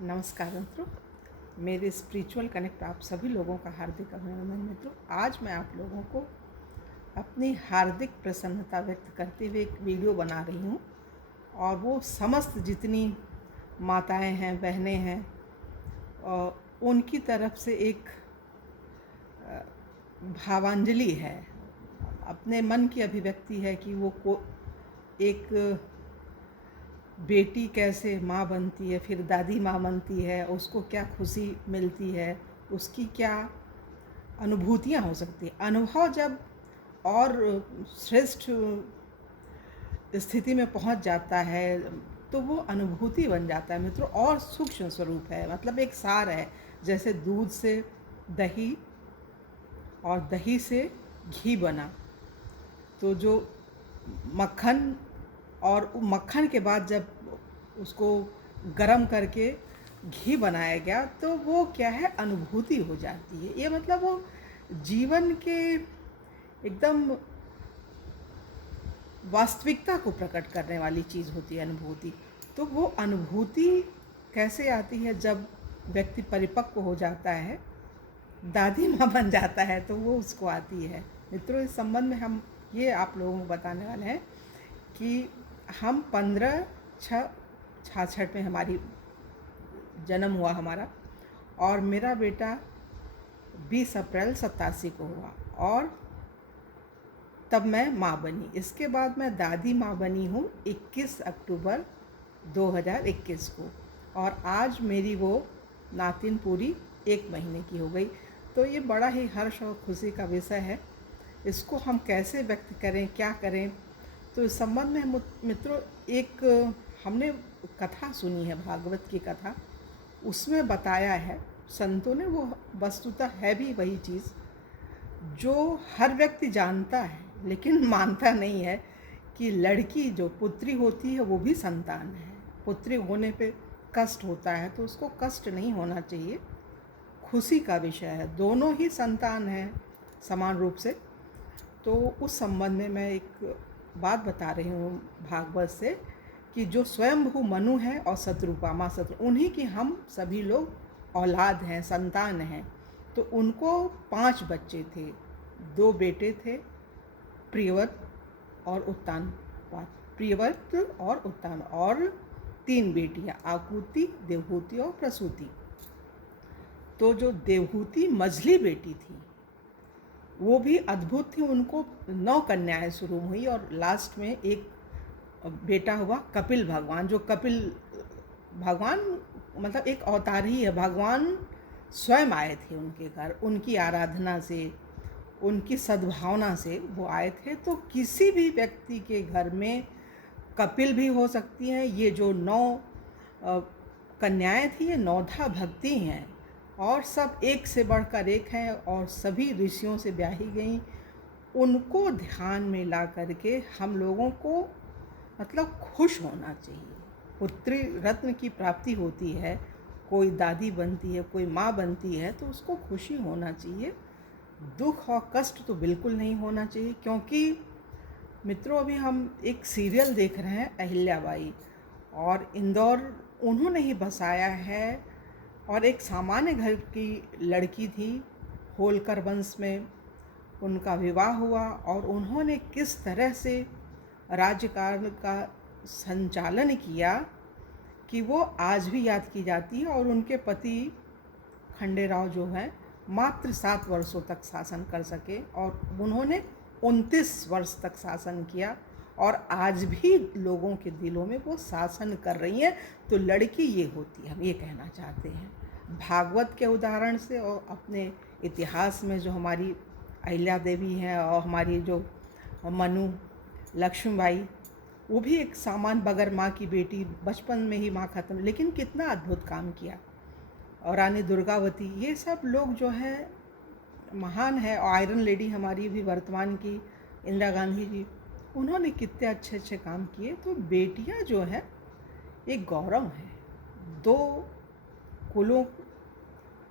नमस्कार मित्रों, मेरे स्पिरिचुअल कनेक्ट आप सभी लोगों का हार्दिक अभिनंदन। मित्रों, आज मैं आप लोगों को अपनी हार्दिक प्रसन्नता व्यक्त करते हुए एक वीडियो बना रही हूँ और वो समस्त जितनी माताएं हैं, बहनें हैं, और उनकी तरफ से एक भावांजलि है। अपने मन की अभिव्यक्ति है कि वो एक बेटी कैसे माँ बनती है, फिर दादी माँ बनती है, उसको क्या खुशी मिलती है, उसकी क्या अनुभूतियाँ हो सकती हैं। अनुभव जब और श्रेष्ठ स्थिति में पहुंच जाता है तो वो अनुभूति बन जाता है मित्रों, और सूक्ष्म स्वरूप है, मतलब एक सार है। जैसे दूध से दही और दही से घी बना, तो जो मक्खन, और मक्खन के बाद जब उसको गरम करके घी बनाया गया तो वो क्या है, अनुभूति हो जाती है। ये मतलब वो जीवन के एकदम वास्तविकता को प्रकट करने वाली चीज़ होती है अनुभूति। तो वो अनुभूति कैसे आती है? जब व्यक्ति परिपक्व हो जाता है, दादी माँ बन जाता है, तो वो उसको आती है। मित्रों, इस संबंध में हम ये आप लोगों को बताने वाले हैं कि हम 15/6/66 में हमारी जन्म हुआ हमारा, और मेरा बेटा 20 अप्रैल 87 को हुआ, और तब मैं माँ बनी। इसके बाद मैं दादी माँ बनी हूँ 21 अक्टूबर 2021 को, और आज मेरी वो नातिन पूरी 1 महीने की हो गई। तो ये बड़ा ही हर्ष और खुशी का विषय है। इसको हम कैसे व्यक्त करें, क्या करें? तो इस संबंध में मित्रों, एक हमने कथा सुनी है, भागवत की कथा। उसमें बताया है संतों ने, वो वस्तुतः है भी वही चीज़ जो हर व्यक्ति जानता है लेकिन मानता नहीं है, कि लड़की जो पुत्री होती है वो भी संतान है। पुत्री होने पे कष्ट होता है, तो उसको कष्ट नहीं होना चाहिए, खुशी का विषय है। दोनों ही संतान हैं समान रूप से। तो उस संबंध में मैं एक बात बता रही हूँ भागवत से, कि जो स्वयंभू मनु है और शत्रुपा माँ शत्रु, उन्हीं की हम सभी लोग औलाद हैं, संतान हैं। तो उनको 5 बच्चे थे, 2 बेटे थे, प्रियव्रत और उत्तानपाद, प्रियव्रत और उत्तान, और 3 बेटियाँ, आकुति, देवहूति और प्रसूति। तो जो देवहूति मझली बेटी थी वो भी अद्भुत थी। उनको 9 कन्याएं शुरू हुई, और लास्ट में एक बेटा हुआ कपिल भगवान। जो कपिल भगवान मतलब एक अवतार ही है, भगवान स्वयं आए थे उनके घर, उनकी आराधना से, उनकी सद्भावना से वो आए थे। तो किसी भी व्यक्ति के घर में कपिल भी हो सकती हैं। ये जो 9 कन्याएं थी, ये 9धा भक्ति हैं, और सब एक से बढ़कर एक हैं, और सभी ऋषियों से ब्याही गई। उनको ध्यान में ला करके हम लोगों को मतलब खुश होना चाहिए। पुत्री रत्न की प्राप्ति होती है, कोई दादी बनती है, कोई माँ बनती है, तो उसको खुशी होना चाहिए। दुख और कष्ट तो बिल्कुल नहीं होना चाहिए। क्योंकि मित्रों, अभी हम एक सीरियल देख रहे हैं, अहिल्याबाई, और इंदौर उन्होंने ही बसाया है, और एक सामान्य घर की लड़की थी, होलकर वंश में उनका विवाह हुआ, और उन्होंने किस तरह से राज्यकाल का संचालन किया कि वो आज भी याद की जाती है। और उनके पति खंडेराव जो हैं, मात्र 7 वर्षों तक शासन कर सके, और उन्होंने 29 वर्ष तक शासन किया, और आज भी लोगों के दिलों में वो शासन कर रही हैं। तो लड़की ये होती है, हम ये कहना चाहते हैं भागवत के उदाहरण से, और अपने इतिहास में जो हमारी अहिल्या देवी हैं, और हमारी जो मनु लक्ष्मीबाई, वो भी एक सामान बगैर माँ की बेटी, बचपन में ही माँ खत्म, लेकिन कितना अद्भुत काम किया। और रानी दुर्गावती, ये सब लोग जो हैं महान है। और आयरन लेडी हमारी भी वर्तमान की इंदिरा गांधी जी, उन्होंने कितने अच्छे अच्छे काम किए। तो बेटियां जो हैं एक गौरव है, 2 कुलों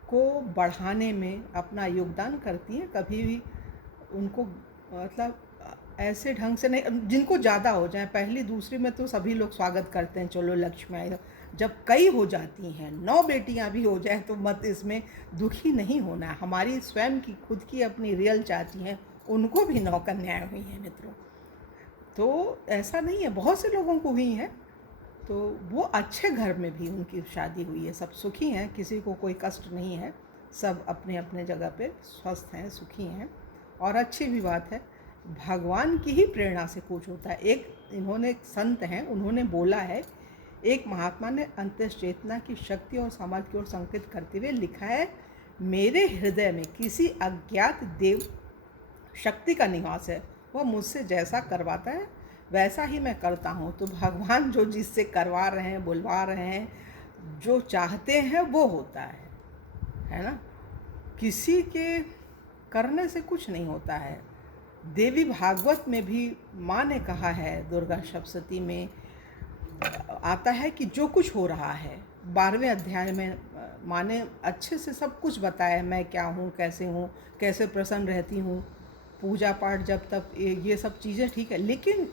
को बढ़ाने में अपना योगदान करती हैं। कभी भी उनको मतलब ऐसे ढंग से नहीं, जिनको ज़्यादा हो जाए, पहली दूसरी में तो सभी लोग स्वागत करते हैं, चलो लक्ष्मी आई, जब कई हो जाती हैं, 9 बेटियां भी हो जाएं तो मत इसमें दुखी नहीं होना। हमारी स्वयं की खुद की अपनी रियल चाची हैं, उनको भी 9 कन्याएं हुई हैं मित्रों। तो ऐसा नहीं है, बहुत से लोगों को हुई हैं, तो वो अच्छे घर में भी उनकी शादी हुई है, सब सुखी हैं, किसी को कोई कष्ट नहीं है, सब अपने अपने जगह पे स्वस्थ हैं, सुखी हैं। और अच्छी भी बात है, भगवान की ही प्रेरणा से कुछ होता है। एक संत हैं, उन्होंने बोला है, एक महात्मा ने अंतरिक्ष चेतना की शक्ति और सामर्थ्य की ओर संकेत करते हुए लिखा है, मेरे हृदय में किसी अज्ञात देव शक्ति का निवास है, वह मुझसे जैसा करवाता है वैसा ही मैं करता हूँ। तो भगवान जो जिससे करवा रहे हैं, बुलवा रहे हैं, जो चाहते हैं वो होता है ना। किसी के करने से कुछ नहीं होता है। देवी भागवत में भी माँ ने कहा है, दुर्गा सप्तशती में आता है कि जो कुछ हो रहा है, 12वें अध्याय में माँ ने अच्छे से सब कुछ बताया, मैं क्या हूँ, कैसे प्रसन्न रहती हूँ, पूजा पाठ जब तक ये सब चीज़ें ठीक है। लेकिन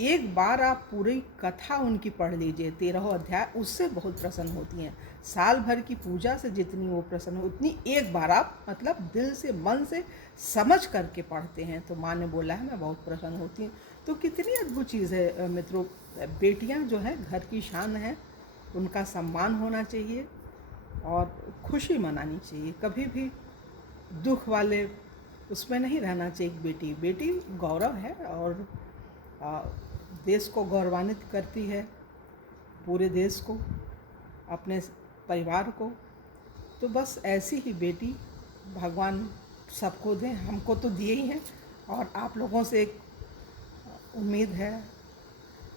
एक बार आप पूरी कथा उनकी पढ़ लीजिए, 13 अध्याय, उससे बहुत प्रसन्न होती हैं। साल भर की पूजा से जितनी वो प्रसन्न हो, उतनी एक बार आप मतलब दिल से मन से समझ करके पढ़ते हैं तो माँ ने बोला है मैं बहुत प्रसन्न होती हूँ। तो कितनी अद्भुत चीज़ है मित्रों। बेटियाँ जो हैं घर की शान है, उनका सम्मान होना चाहिए और खुशी मनानी चाहिए। कभी भी दुख वाले उसमें नहीं रहना चाहिए। बेटी गौरव है और देश को गौरवान्वित करती है, पूरे देश को, अपने परिवार को। तो बस ऐसी ही बेटी भगवान सबको दें, हमको तो दिए ही हैं। और आप लोगों से एक उम्मीद है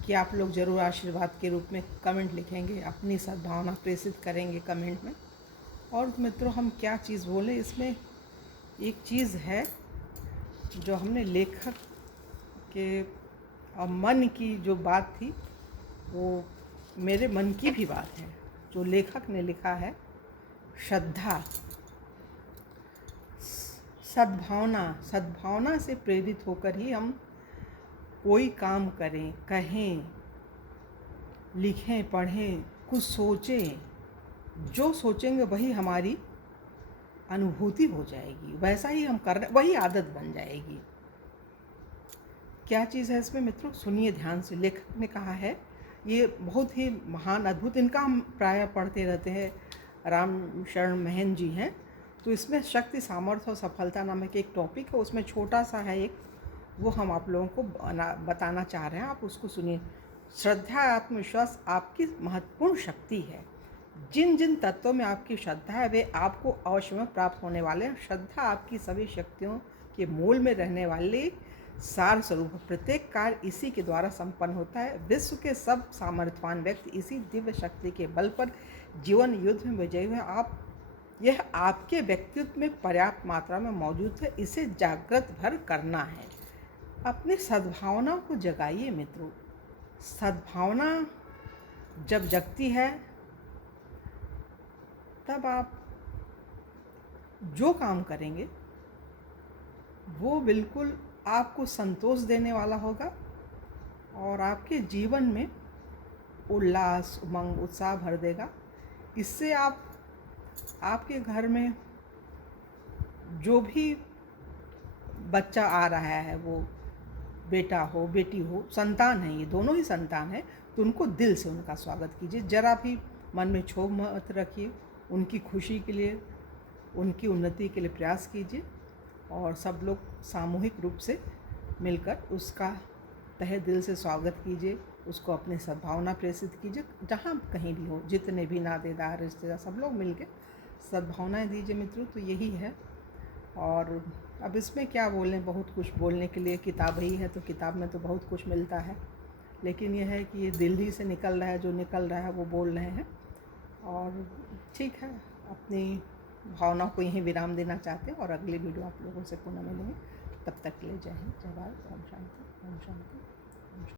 कि आप लोग ज़रूर आशीर्वाद के रूप में कमेंट लिखेंगे, अपनी सद्भावना प्रेषित करेंगे कमेंट में। और मित्रों हम क्या चीज़ बोलें, इसमें एक चीज़ है जो हमने लेखक के मन की जो बात थी, वो मेरे मन की भी बात है। जो लेखक ने लिखा है, श्रद्धा, सद्भावना से प्रेरित होकर ही हम कोई काम करें, कहें, लिखें, पढ़ें, कुछ सोचें। जो सोचेंगे वही हमारी अनुभूति हो जाएगी, वैसा ही हम कर रहे, वही आदत बन जाएगी। क्या चीज़ है इसमें मित्रों, सुनिए ध्यान से। लेखक ने कहा है, ये बहुत ही महान अद्भुत, इनका हम प्रायः पढ़ते रहते हैं, राम शरण महन जी हैं। तो इसमें शक्ति, सामर्थ्य और सफलता नामक एक टॉपिक है, उसमें छोटा सा है एक, वो हम आप लोगों को बताना चाह रहे हैं, आप उसको सुनिए। श्रद्धा, आत्मविश्वास आपकी महत्वपूर्ण शक्ति है। जिन जिन तत्वों में आपकी श्रद्धा है वे आपको अवश्य में प्राप्त होने वाले हैं। श्रद्धा आपकी सभी शक्तियों के मूल में रहने वाली सार स्वरूप, प्रत्येक कार्य इसी के द्वारा संपन्न होता है। विश्व के सब सामर्थ्यवान व्यक्ति इसी दिव्य शक्ति के बल पर जीवन युद्ध में विजयी हुए। यह आपके व्यक्तित्व में पर्याप्त मात्रा में मौजूद है, इसे जागृत भर करना है। अपनी सद्भावना को जगाइए मित्रों। सद्भावना जब जगती है तब आप जो काम करेंगे वो बिल्कुल आपको संतोष देने वाला होगा और आपके जीवन में उल्लास, उमंग, उत्साह भर देगा। इससे आपके घर में जो भी बच्चा आ रहा है, वो बेटा हो, बेटी हो, संतान है, ये दोनों ही संतान है, तो उनको दिल से उनका स्वागत कीजिए। जरा भी मन में क्षोभ मत रखिए, उनकी खुशी के लिए, उनकी उन्नति के लिए प्रयास कीजिए और सब लोग सामूहिक रूप से मिलकर उसका तहे दिल से स्वागत कीजिए, उसको अपनी सद्भावना प्रेषित कीजिए। जहाँ कहीं भी हो, जितने भी नातेदार, रिश्तेदार, सब लोग मिलकर सद्भावनाएँ दीजिए मित्रों। तो यही है। और अब इसमें क्या बोलें, बहुत कुछ बोलने के लिए, किताब ही है तो किताब में तो बहुत कुछ मिलता है, लेकिन यह है कि ये दिल ही से निकल रहा है, जो निकल रहा है वो बोल रहे हैं। और ठीक है, अपनी भावनाओं को यहीं विराम देना चाहते हैं और अगली वीडियो आप लोगों से पुनः मिलेंगे। तब तक के लिए जय हिंद, जय भारत, ओम शांति, ओम शांति।